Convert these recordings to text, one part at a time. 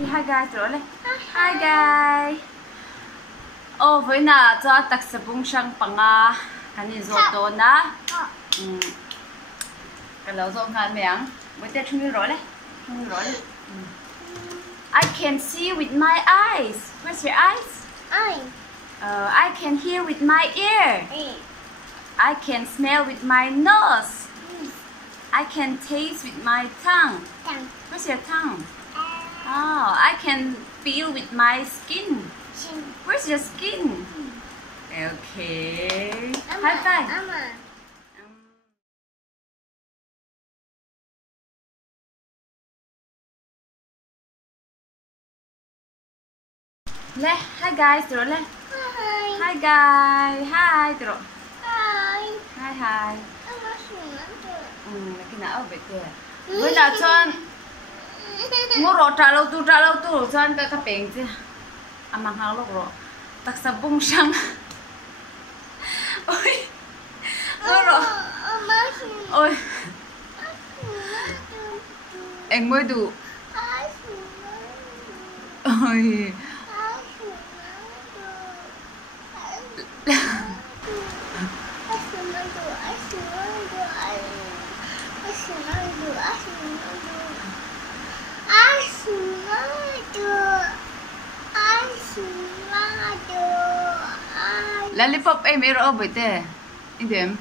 Hi guys rồi lên. Hi guys. Oh với na cho tắc sa bung sang panga kan ni zo to na. Cái lâu zo kan miang. Với te chung rồi lên. Chung rồi lên. I can see with my eyes. Where's your eyes? Eye. I can hear with my ear. I can smell with my nose. I can taste with my tongue. Where's your tongue? Oh, I can feel with my skin. Where's your skin? Okay. High five. Le, hi guys, 들어 le. Hi guys, hi 들어. Hi hi. Cái nào vậy kìa. Với là cho ngô rọ trả lâu tu cho anh cái bèn chứ. Mang hàng lúc rồi. Tắc sa bung sang. Ôi. Ngô rọ. Ôi. Em mới đủ. Ôi. Lollipop em ở đâu vậy thế? Em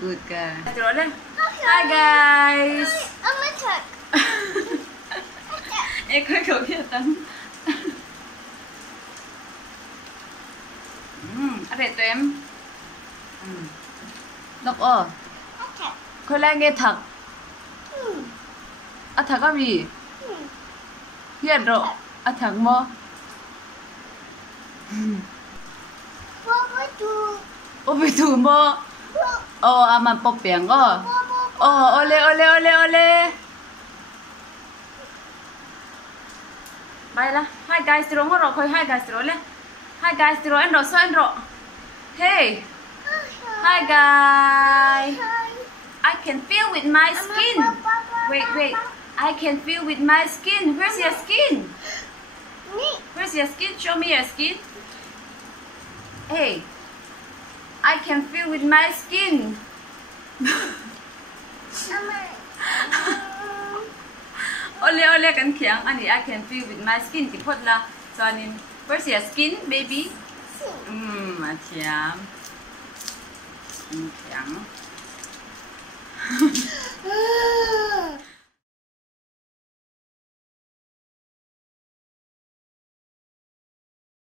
good guys. Rồi lên. Hi guys. Em khơi khẩu kia tấn. Ở đây tụi em. Đọc khơi lên nghe thật. Thật có gì? Hiện rồi. Thật mơ. Bị thù mơ. Mà bọc biển cơ. Ole. Bye la. Hi guys, tiro ngoro khoi hi guys tiro le. Hi guys, tiro en ro. Hey. Hi guys. I can feel with my skin. Wait. I can feel with my skin. Where's your skin? Where's your skin? Show me your skin. Hey. I can feel with my skin. Ole kan khiang ani I can feel with my skin thì phốt là cho nên where's your skin baby? Thiam. Khiang.